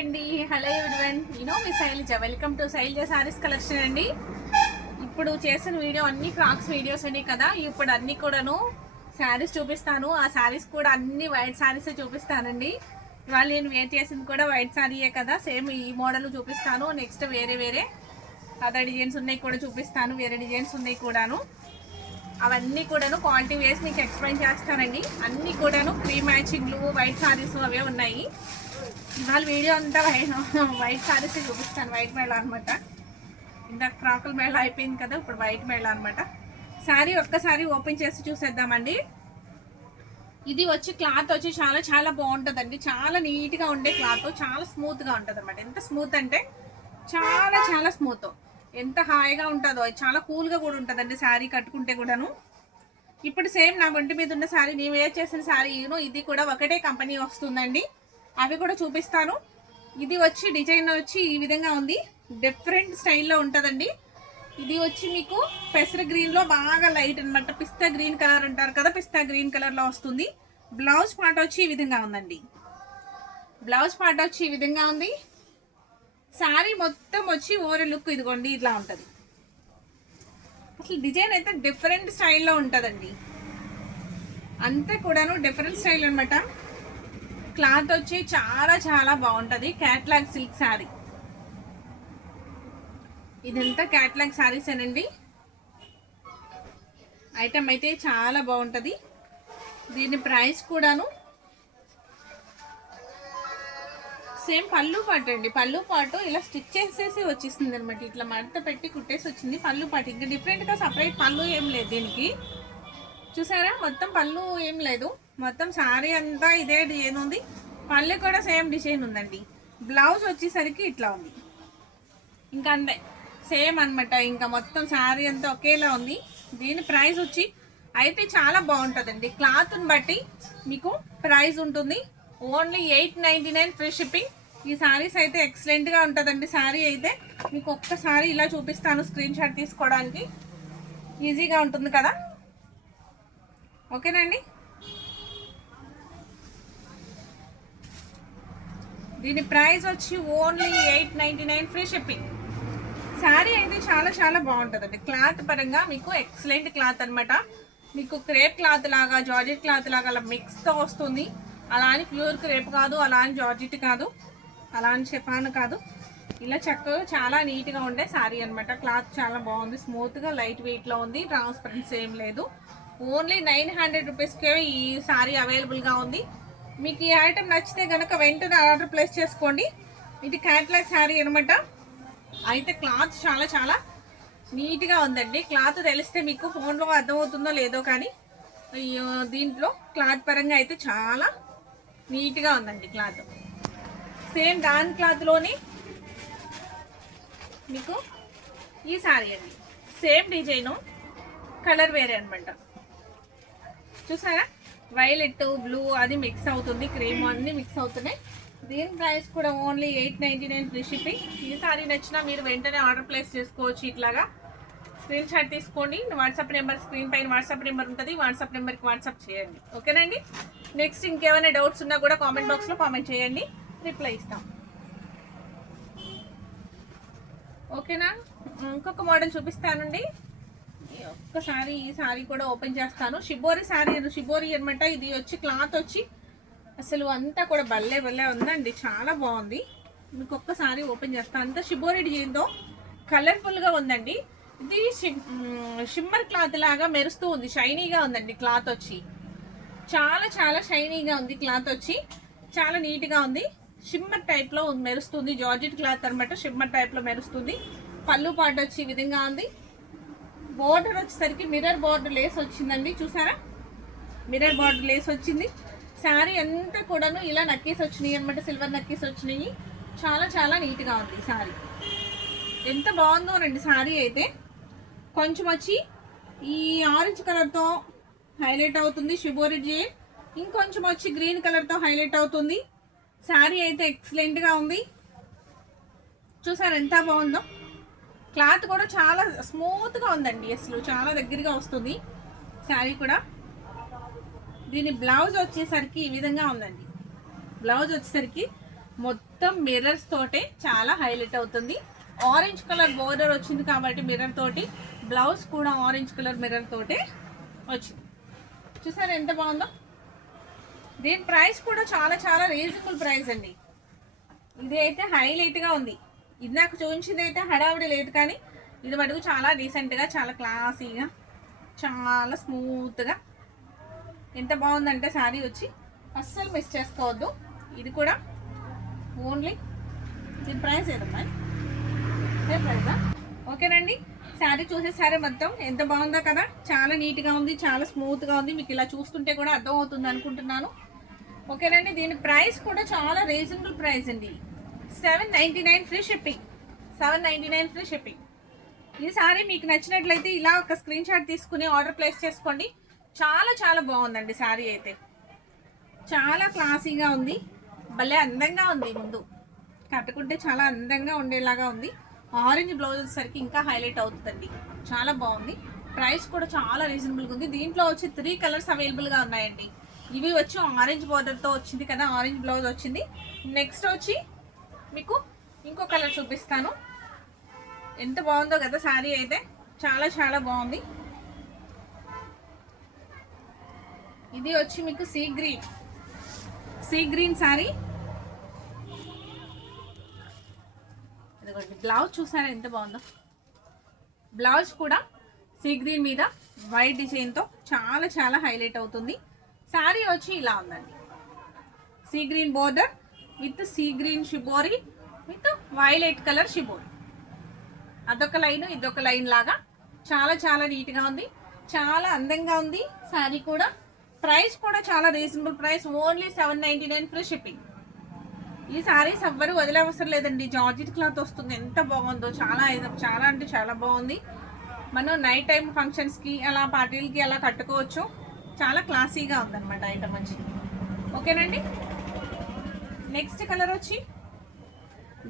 అండి, hello everyone. మీ Shailaja. Welcome to Shailaja sarees collection అండి. ఇప్పుడు చేసిన వీడియో అన్ని ఫ్రాక్స్ వీడియోస్ అన్ని కదా. ఇప్పుడు అన్ని కూడాను శారీస్ చూపిస్తాను. ఆ శారీస్ కూడా అన్ని వైట్ శారీస్ చూపిస్తానండి. వాళ్ళు నేను వేర్ చేసింది కూడా వైట్ శారీయే కదా. సేమ్ ఈ మోడల్ చూపిస్తాను. నెక్స్ట్ వేరే అదర్ డిజైన్స్ ఉన్నాయి కూడా చూపిస్తాను. వేరే డిజైన్స్ ఉన్నాయి కూడాను. అవన్నీ కూడాను క్వాలిటీ వేసి మీకు ఎక్స్ప్లెయిన్ చేస్తానండి. అన్నీ కూడాను క్రీమ్ మ్యాచింగ్లు వైట్ శారీస్ అవే ఉన్నాయి. ఇవాళ వీడియో అంతా వైట్ శారీస్ చూపిస్తాను. వైట్ మేళ అనమాట. ఇందాక ఫ్రాకుల మేళ అయిపోయింది కదా, ఇప్పుడు వైట్ మేళ అనమాట. శారీ ఒక్కసారి ఓపెన్ చేసి చూసేద్దామండి. ఇది వచ్చి క్లాత్ వచ్చి చాలా చాలా బాగుంటుందండి. చాలా నీట్గా ఉండే క్లాత్, చాలా స్మూత్గా ఉంటుంది అనమాట. ఎంత స్మూత్ అంటే చాలా చాలా స్మూత్, ఎంత హాయిగా ఉంటుందో. చాలా కూల్గా కూడా ఉంటుందండి శారీ కట్టుకుంటే కూడాను. ఇప్పుడు సేమ్ నా ఒంటి మీద ఉన్న శారీ, నేను వేర్ చేసిన శారీ ఇది కూడా ఒకటే కంపెనీ వస్తుందండి. అవి కూడా చూపిస్తాను. ఇది వచ్చి డిజైన్ వచ్చి ఈ విధంగా ఉంది. డిఫరెంట్ స్టైల్లో ఉంటుందండి. ఇది వచ్చి మీకు పెసర గ్రీన్లో బాగా లైట్ అనమాట. పిస్తా గ్రీన్ కలర్ అంటారు కదా, పిస్తా గ్రీన్ కలర్లో వస్తుంది. బ్లౌజ్ పార్ట్ వచ్చి ఈ విధంగా ఉందండి. బ్లౌజ్ పార్ట్ వచ్చి ఈ విధంగా ఉంది. శారీ మొత్తం వచ్చి ఓవరాల్ లుక్ ఇదిగోండి ఇట్లా ఉంటుంది. అసలు డిజైన్ అయితే డిఫరెంట్ స్టైల్లో ఉంటుందండి. అంతే కూడాను డిఫరెంట్ స్టైల్ అనమాట. క్లాత్ వచ్చి చాలా చాలా బాగుంటుంది. Catalogue silk sari. ఇదంతా క్యాట్లాగ్ శారీసేనండి. ఐటమ్ అయితే చాలా బాగుంటుంది. దీని ప్రైస్ కూడాను సేమ్ పళ్ళు పాటు అండి. పళ్ళు పాటు ఇలా స్టిచ్ చేసేసి వచ్చేసింది అనమాట. ఇట్లా మడత పెట్టి కుట్టేసి వచ్చింది పళ్ళు పాటు. ఇంకా డిఫరెంట్గా సపరేట్ పళ్ళు ఏం లేదు దీనికి. చూసారా, మొత్తం పళ్ళు ఏం లేదు. మొత్తం శారీ అంతా ఇదే డిజైన్ ఉంది. పళ్ళు కూడా సేమ్ డిజైన్ ఉందండి. బ్లౌజ్ వచ్చేసరికి ఇట్లా ఉంది. ఇంకా అంతే సేమ్ అనమాట. ఇంకా మొత్తం శారీ అంతా ఒకేలా ఉంది. దీని ప్రైస్ వచ్చి అయితే చాలా బాగుంటుందండి. క్లాత్ని బట్టి మీకు ప్రైస్ ఉంటుంది. Only 899 free shipping. ఈ శారీస్ అయితే ఎక్సలెంట్గా ఉంటుందండి. శారీ అయితే మీకు ఒక్కసారి ఇలా చూపిస్తాను, స్క్రీన్ షాట్ తీసుకోవడానికి ఈజీగా ఉంటుంది కదా. ఓకేనండి. దీని ప్రైస్ వచ్చి ఓన్లీ 899 ఫ్రీ షిప్పింగ్. శారీ అయితే చాలా చాలా బాగుంటుందండి. క్లాత్ పరంగా మీకు ఎక్సలెంట్ క్లాత్ అనమాట. మీకు క్రేప్ క్లాత్ లాగా, జార్జెట్ క్లాత్ లాగా అలా మిక్స్తో వస్తుంది. అలా అని ప్యూర్ క్రేప్ కాదు, అలా అని జార్జెట్ కాదు, అలా అని షిఫాన్ కాదు. ఇలా చక్కగా చాలా నీట్గా ఉండే శారీ అనమాట. క్లాత్ చాలా బాగుంది. స్మూత్గా లైట్ వెయిట్లో ఉంది. ట్రాన్స్పరెన్సీ ఏం లేదు. ఓన్లీ 900 రూపీస్కే ఈ శారీ అవైలబుల్గా ఉంది. మీకు ఈ ఐటమ్ నచ్చితే కనుక వెంటనే ఆర్డర్ ప్లేస్ చేసుకోండి. ఇది క్యాట్లాగ్ శారీ అనమాట. అయితే క్లాత్ చాలా చాలా నీట్గా ఉందండి. క్లాత్ తెలిస్తే మీకు ఫోన్లో అర్థమవుతుందో లేదో కానీ దీంట్లో క్లాత్ పరంగా అయితే చాలా నీట్గా ఉందండి. క్లాత్ సేమ్ దాని క్లాత్లోని మీకు ఈ శారీ అండి. సేమ్ డిజైను, కలర్ వేరే అనమాట. చూసారా, వైలెట్ బ్లూ అది మిక్స్ అవుతుంది, క్రీమ్ అన్నీ మిక్స్ అవుతున్నాయి. దీని ప్రైస్ కూడా ఓన్లీ 899 ఫ్రీ షిప్పింగ్. ఈ సారీ నచ్చినా మీరు వెంటనే ఆర్డర్ ప్లేస్ చేసుకోవచ్చు. ఇట్లాగా స్క్రీన్ షాట్ తీసుకోండి. వాట్సాప్ నెంబర్ స్క్రీన్ పైన వాట్సాప్ నెంబర్ ఉంటుంది. వాట్సాప్ నెంబర్కి వాట్సాప్ చేయండి. ఓకేనండి. నెక్స్ట్ ఇంకేమైనా డౌట్స్ ఉన్నా కూడా కామెంట్ బాక్స్లో కామెంట్ చేయండి, రిప్లై ఇస్తాం. ఓకేనా. ఇంకొక మోడల్ చూపిస్తానండి. ఒక్కసారి ఈ శారీ కూడా ఓపెన్ చేస్తాను. షిబోరి శారీ, షిబోరి అనమాట. ఇది వచ్చి క్లాత్ వచ్చి అసలు అంతా కూడా భలే ఉందండి. చాలా బాగుంది. మీకు ఒక్కసారి ఓపెన్ చేస్తాను. అంతా షిబోరి డిజైన్తో కలర్ఫుల్గా ఉందండి. ఇది షిమ్మర్ క్లాత్ లాగా మెరుస్తూ ఉంది. షైనీగా ఉందండి క్లాత్ వచ్చి. చాలా చాలా షైనీగా ఉంది క్లాత్ వచ్చి. చాలా నీట్గా ఉంది. షిమ్మర్ టైప్లో మెరుస్తుంది. జార్జెట్ క్లాత్ అనమాట. షిమ్మర్ టైప్లో మెరుస్తుంది. పళ్ళు పాటు వచ్చి ఈ విధంగా ఉంది. బోర్డర్ వచ్చేసరికి మిర్రర్ బోర్డర్ లేస్ వచ్చిందండి. చూసారా, మిర్రర్ బోర్డర్ లేస్ వచ్చింది. శారీ అంతా కూడాను ఇలా నక్కీస్ వచ్చినాయి అనమాట. సిల్వర్ నక్కీస్ వచ్చినాయి. చాలా చాలా నీట్గా ఉంది శారీ. ఎంత బాగుందోనండి శారీ అయితే. కొంచెం వచ్చి ఈ ఆరెంజ్ కలర్తో హైలైట్ అవుతుంది షిబోరి డిజైన్. ఇంకొంచెం వచ్చి గ్రీన్ కలర్తో హైలైట్ అవుతుంది. శారీ అయితే ఎక్సలెంట్గా ఉంది. చూసారు ఎంత బాగుందో. క్లాత్ కూడా చాలా స్మూత్గా ఉందండి. అసలు చాలా దగ్గరగా వస్తుంది శారీ కూడా. దీని బ్లౌజ్ వచ్చేసరికి ఈ విధంగా ఉందండి. బ్లౌజ్ వచ్చేసరికి మొత్తం మొత్తం మిర్రర్స్ తోటే చాలా హైలైట్ అవుతుంది. ఆరెంజ్ కలర్ బోర్డర్ వచ్చింది కాబట్టి మిర్రర్ తోటి, బ్లౌజ్ కూడా ఆరెంజ్ కలర్ మిర్రర్ తోటే వచ్చింది. చూసారా ఎంత బాగుందో. దీని ప్రైస్ కూడా చాలా చాలా రీజనబుల్ ప్రైస్ అండి. ఇది అయితే హైలైట్గా ఉంది. ఇది నాకు చూపించింది అయితే హడావిడి లేదు, కానీ ఇది మటుకు చాలా డీసెంట్గా, చాలా క్లాసీగా, చాలా స్మూత్గా ఎంత బాగుందంటే శారీ వచ్చి అస్సలు మిస్ చేసుకోవద్దు. ఇది కూడా ఓన్లీ దీని ప్రైస్ ఏదమ్మా, ఏ ప్రైజా? ఓకేనండి, శారీ చూసేసారే మొత్తం ఎంత బాగుందో కదా. చాలా నీట్గా ఉంది, చాలా స్మూత్గా ఉంది. మీకు ఇలా చూస్తుంటే కూడా అర్థం అవుతుంది అనుకుంటున్నాను. ఓకేనండి, దీని ప్రైస్ కూడా చాలా రీజనబుల్ ప్రైస్ అండి. 799 ఫ్రీ షిప్పింగ్. 799 free shipping. ఈ సారీ మీకు నచ్చినట్లయితే ఇలా ఒక స్క్రీన్ షాట్ తీసుకుని ఆర్డర్ ప్లేస్ చేసుకోండి. చాలా చాలా బాగుందండి శారీ అయితే. చాలా క్లాసీగా ఉంది, భలే అందంగా ఉంది. ముందు కట్టుకుంటే చాలా అందంగా ఉండేలాగా ఉంది. ఆరెంజ్ బ్లౌజ్ వచ్చేసరికి ఇంకా హైలైట్ అవుతుందండి. చాలా బాగుంది. ప్రైస్ కూడా చాలా రీజనబుల్గా ఉంది. దీంట్లో వచ్చి 3 కలర్స్ అవైలబుల్గా ఉన్నాయండి. ఇవి వచ్చి ఆరెంజ్ బార్డర్తో వచ్చింది కదా, ఆరెంజ్ బ్లౌజ్ వచ్చింది. నెక్స్ట్ వచ్చి మీకు ఇంకో కలర్ చూపిస్తాను. ఎంత బాగుందో కదా శారీ అయితే, చాలా చాలా బాగుంది. ఇది వచ్చి మీకు సీ గ్రీన్ శారీ. ఇదిగోండి బ్లౌజ్ చూసారా ఎంత బాగుందో. బ్లౌజ్ కూడా సీ గ్రీన్ మీద వైట్ డిజైన్తో చాలా చాలా హైలైట్ అవుతుంది. శారీ వచ్చి ఇలా ఉందండి. Sea green border with sea green shibori with violet colour shibori. అదొక లైన్ ఇదొక లైన్ లాగా చాలా చాలా నీట్గా ఉంది, చాలా అందంగా ఉంది శారీ కూడా. ప్రైస్ కూడా చాలా reasonable price, only 799 free shipping. ఈ శారీస్ ఎవ్వరు వదిలే అవసరం లేదండి. జార్జెట్ క్లాత్ వస్తుంది, ఎంత బాగుందో. చాలా చాలా అంటే చాలా బాగుంది. మనం నైట్ టైం ఫంక్షన్స్కి అలా పార్టీలకి అలా కట్టుకోవచ్చు. చాలా క్లాసీగా ఉందన్నమాట ఐటమ్ వచ్చి. ఓకేనండి, నెక్స్ట్ కలర్ వచ్చి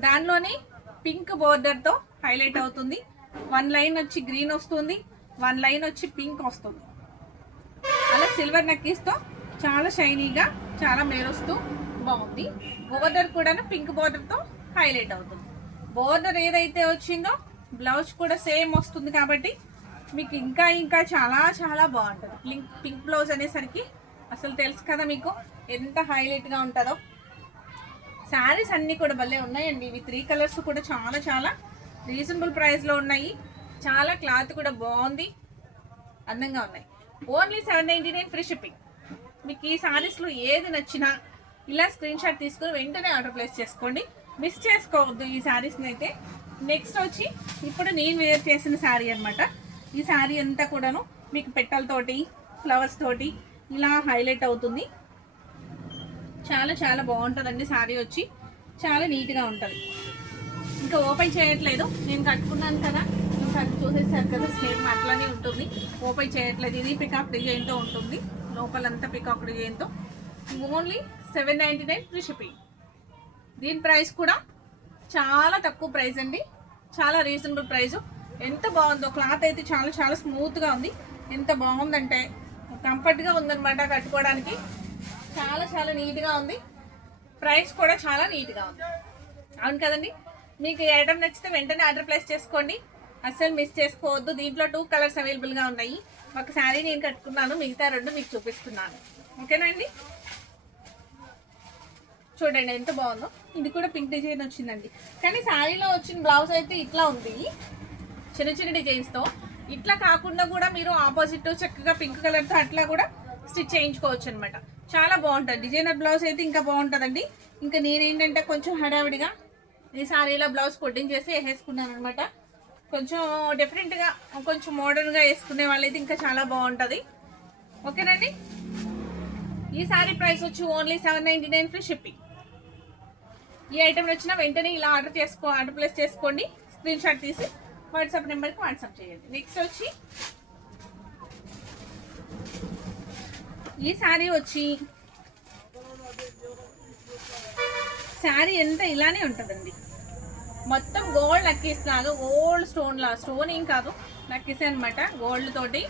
దానిలోని పింక్ బోర్డర్తో హైలైట్ అవుతుంది. 1 లైన్ వచ్చి గ్రీన్ వస్తుంది, 1 లైన్ వచ్చి పింక్ వస్తుంది. అలా సిల్వర్ నక్కీస్తో చాలా షైనీగా, చాలా మెరుస్తూ బాగుంది. బోర్డర్ కూడా పింక్ బోర్డర్తో హైలైట్ అవుతుంది. బోర్డర్ ఏదైతే వచ్చిందో బ్లౌజ్ కూడా సేమ్ వస్తుంది కాబట్టి మీకు ఇంకా ఇంకా చాలా చాలా బాగుంటుంది. పింక్ బ్లౌజ్ అనేసరికి అసలు తెలుసు కదా మీకు ఎంత హైలైట్గా ఉంటుందో. శారీస్ అన్నీ కూడా భలే ఉన్నాయండి. ఇవి 3 కలర్స్ కూడా చాలా చాలా రీజనబుల్ ప్రైస్లో ఉన్నాయి. చాలా క్లాత్ కూడా బాగుంది, అందంగా ఉన్నాయి. Only 799 free shipping. మీకు ఈ శారీస్లో ఏది నచ్చినా ఇలా స్క్రీన్ షాట్ తీసుకుని వెంటనే ఆర్డర్ ప్లేస్ చేసుకోండి. మిస్ చేసుకోవద్దు ఈ శారీస్ని అయితే. నెక్స్ట్ వచ్చి ఇప్పుడు నేను వేర్ చేసిన శారీ అనమాట. ఈ శారీ అంతా కూడాను మీకు పెట్టలతోటి ఫ్లవర్స్ తోటి ఇలా హైలైట్ అవుతుంది. చాలా చాలా బాగుంటుందండి శారీ వచ్చి, చాలా నీట్గా ఉంటుంది. ఇంకా ఓపెన్ చేయట్లేదు, నేను కట్టుకున్నాను కదా, ఇంకా చూసేసారు కదా, సేమ్ అట్లానే ఉంటుంది. ఓపెన్ చేయట్లేదు. ఇది పికాక్ డిజైన్తో ఉంటుంది, లోపలంతా పికాక్ డిజైన్తో. Only 799 free shipping. దీని ప్రైస్ కూడా చాలా తక్కువ ప్రైస్ అండి, చాలా రీజనబుల్ ప్రైస్. ఎంత బాగుందో క్లాత్ అయితే చాలా చాలా స్మూత్గా ఉంది. ఎంత బాగుందంటే కంఫర్ట్గా ఉందన్నమాట కట్టుకోవడానికి. చాలా చాలా నీట్గా ఉంది. ప్రైస్ కూడా చాలా నీట్గా ఉంది. అవును కదండి, మీకు ఈ ఐటమ్ నచ్చితే వెంటనే ఆర్డర్ ప్లేస్ చేసుకోండి, అస్సలు మిస్ చేసుకోవద్దు. దీంట్లో 2 కలర్స్ అవైలబుల్గా ఉన్నాయి. ఒక శారీ నేను కట్టుకున్నాను, మిగతా 2 మీకు చూపిస్తున్నాను. ఓకేనండి, చూడండి ఎంత బాగుందో. ఇది కూడా పింక్ డిజైన్ వచ్చిందండి, కానీ శారీలో వచ్చిన బ్లౌజ్ అయితే ఇట్లా ఉంది, చిన్న చిన్న డిజైన్స్తో. ఇట్లా కాకుండా కూడా మీరు ఆపోజిట్ చక్కగా పింక్ కలర్తో అట్లా కూడా స్టిచ్ చేయించుకోవచ్చు అనమాట. చాలా బాగుంటుంది. డిజైనర్ బ్లౌజ్ అయితే ఇంకా బాగుంటుందండి. ఇంకా నేనేంటంటే కొంచెం హడావిడిగా ఈ శారీలో బ్లౌజ్ కొట్టింగ్ చేసి వేసుకున్నాను అనమాట. కొంచెం డిఫరెంట్గా, కొంచెం మోడర్న్గా వేసుకునే వాళ్ళైతే ఇంకా చాలా బాగుంటుంది. ఓకేనండి, ఈ శారీ ప్రైస్ వచ్చి ఓన్లీ 799 ఫ్రీ షిప్పింగ్. ఈ ఐటమ్ వచ్చినా వెంటనే ఇలా ఆర్డర్ ప్లేస్ చేసుకోండి. స్క్రీన్ షాట్ తీసి వాట్సాప్ నెంబర్కి వాట్సాప్ చేయండి. నెక్స్ట్ వచ్చి ఈ శారీ వచ్చి శారీ ఎంత ఇలానే ఉంటుందండి. మొత్తం గోల్డ్ నక్కీస్ లాగా, ఓల్డ్ స్టోన్ ఏం కాదు, నక్కీస్ అనమాట గోల్డ్ తోటి.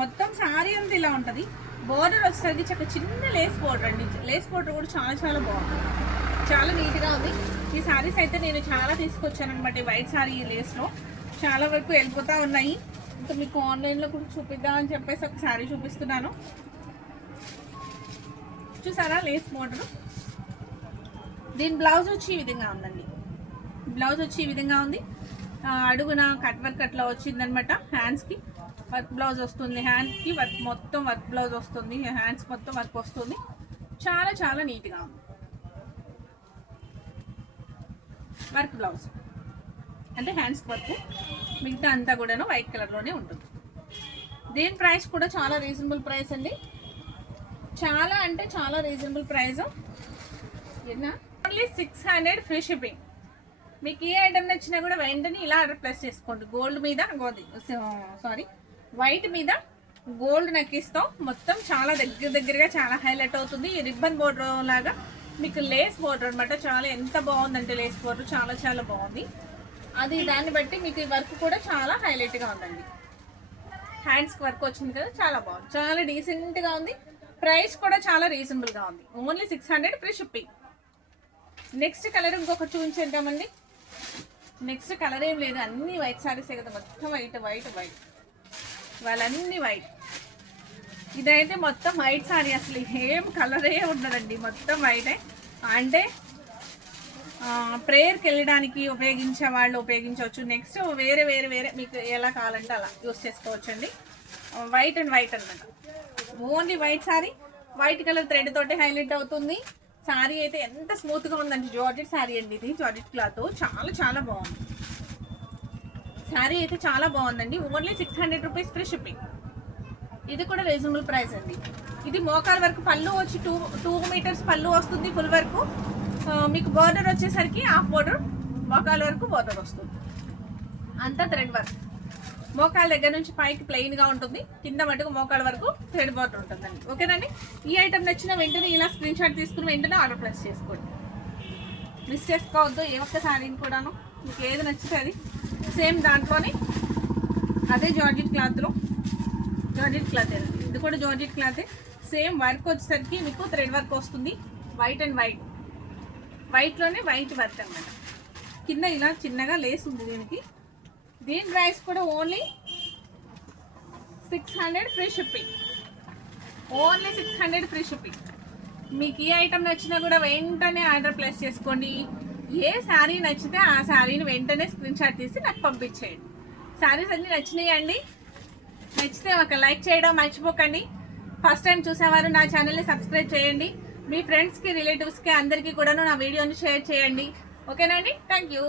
మొత్తం శారీ అంతా ఇలా ఉంటుంది. బోర్డర్ వచ్చేసరికి చక్క చిన్న లేస్ బోర్డర్ అండి. లేస్ బోర్డర్ కూడా చాలా చాలా బాగుంటుంది. చాలా నీట్గా ఉంది. ఈ శారీస్ అయితే నేను చాలా తీసుకొచ్చాను అనమాట. వైట్ శారీ లేస్లో చాలా వరకు వెళ్ళిపోతూ ఉన్నాయి. ఇంకా మీకు ఆన్లైన్లో కూడా చూపిద్దామని చెప్పేసి ఒక శారీ చూపిస్తున్నాను. చూసారా లేస్ మోడల్. దీని బ్లౌజ్ వచ్చి ఈ విధంగా ఉందండి. బ్లౌజ్ వచ్చి ఈ విధంగా ఉంది. అడుగున కట్ వర్క్ అట్లా వచ్చిందనమాట. హ్యాండ్స్కి వర్క్ బ్లౌజ్ వస్తుంది. హ్యాండ్స్కి వర్క్ మొత్తం వర్క్ బ్లౌజ్ వస్తుంది. హ్యాండ్స్ మొత్తం వర్క్ వస్తుంది. చాలా చాలా నీట్గా ఉంది. వర్క్ బ్లౌజ్ అంటే హ్యాండ్స్ వర్క్, మిగతా అంతా కూడాను వైట్ కలర్లోనే ఉంటుంది. దీని ప్రైస్ కూడా చాలా రీజనబుల్ ప్రైస్ అండి. చాలా అంటే చాలా reasonable price. Only 600 free shipping. మీకు ఏ ఐటమ్ నచ్చినా కూడా వెంటనే ఇలా ఆర్డర్ ప్లేస్ చేసుకోండి. గోల్డ్ మీద వైట్ మీద గోల్డ్ నక్కిస్తాం. మొత్తం చాలా దగ్గరగా చాలా హైలైట్ అవుతుంది. ఈ రిబ్బన్ బోర్డర్ లాగా మీకు లేస్ బోర్డర్ అనమాట. చాలా ఎంత బాగుందంటే లేస్ బోర్డర్ చాలా చాలా బాగుంది. అది దాన్ని బట్టి మీకు ఈ వర్క్ కూడా చాలా హైలైట్గా ఉందండి. హ్యాండ్స్కి వర్క్ వచ్చింది కదా, చాలా బాగుంది. చాలా డీసెంట్గా ఉంది. ప్రైస్ కూడా చాలా రీజనబుల్గా ఉంది. Only 600 free shipping. Next colour ఇంకొకటి చూపించేద్దామండి. నెక్స్ట్ కలర్ ఏం లేదు, అన్ని వైట్ శారీసే కదా, మొత్తం వైట్ వైట్ వైట్, వాళ్ళన్నీ వైట్. ఇదైతే మొత్తం వైట్ శారీ, అసలు ఏం కలరే ఉండదండి, మొత్తం వైటే. అంటే ప్రేయర్కి వెళ్ళడానికి ఉపయోగించే వాళ్ళు ఉపయోగించవచ్చు. నెక్స్ట్ వేరే వేరే వేరే మీకు ఎలా కావాలంటే అలా యూస్ చేసుకోవచ్చు అండి. వైట్ అండ్ వైట్ అనమాట. Only white sari, white colour thread తోటి హైలైట్ అవుతుంది. శారీ అయితే ఎంత స్మూత్గా ఉందండి. జార్జెట్ శారీ అండి ఇది, జార్జెట్ క్లాత్. చాలా చాలా బాగుంది. శారీ అయితే చాలా బాగుందండి. Only 600 rupees free shipping. ఇది కూడా రీజనబుల్ ప్రైస్ అండి. ఇది మోకాల వరకు పళ్ళు వచ్చి 2 మీటర్స్ పళ్ళు వస్తుంది. ఫుల్ వరకు మీకు బోర్డర్ వచ్చేసరికి హాఫ్ బోర్డర్, మోకాల వరకు బోర్డర్ వస్తుంది. అంతా థ్రెడ్ వర్క్. మోకాల దగ్గర నుంచి పైకి ప్లెయిన్గా ఉంటుంది, కింద మటుకు మోకాల వరకు థ్రెడ్ బోర్డర్ ఉంటుందండి. ఓకేనండి. ఈ ఐటమ్ నచ్చిన వెంటనే ఇలా స్క్రీన్ షాట్ తీసుకుని వెంటనే ఆర్డర్ ప్లేస్ చేసుకోండి. మిస్ చేసుకోవద్దు ఏ ఒక్క శారీని కూడాను. మీకు ఏది నచ్చితే అది సేమ్ దాంట్లోనే అదే జార్జెట్ క్లాత్లో, జార్జెట్ క్లాత్ ఇది కూడా జార్జెట్ క్లాతే. సేమ్ వర్క్ వచ్చేసరికి మీకు థ్రెడ్ వర్క్ వస్తుంది. వైట్ అండ్ వైట్, వైట్లోనే వైట్ వర్క్ అనమాట. కింద ఇలా చిన్నగా లేస్ ఉంది దీనికి. దీని ప్రైస్ కూడా only 600 free shipping. Only 600 free shipping. మీకు ఏ ఐటమ్ నచ్చినా కూడా వెంటనే ఆర్డర్ ప్లేస్ చేసుకోండి. ఏ శారీ నచ్చితే ఆ శారీని వెంటనే స్క్రీన్ షాట్ తీసి నాకు పంపించేయండి. శారీస్ అన్నీ నచ్చినాయండి. నచ్చితే ఒక లైక్ చేయడం మర్చిపోకండి. ఫస్ట్ టైం చూసేవారు నా ఛానల్ని సబ్స్క్రైబ్ చేయండి. మీ ఫ్రెండ్స్కి, రిలేటివ్స్కి అందరికీ కూడాను నా వీడియోని షేర్ చేయండి. ఓకేనండి. Thank you.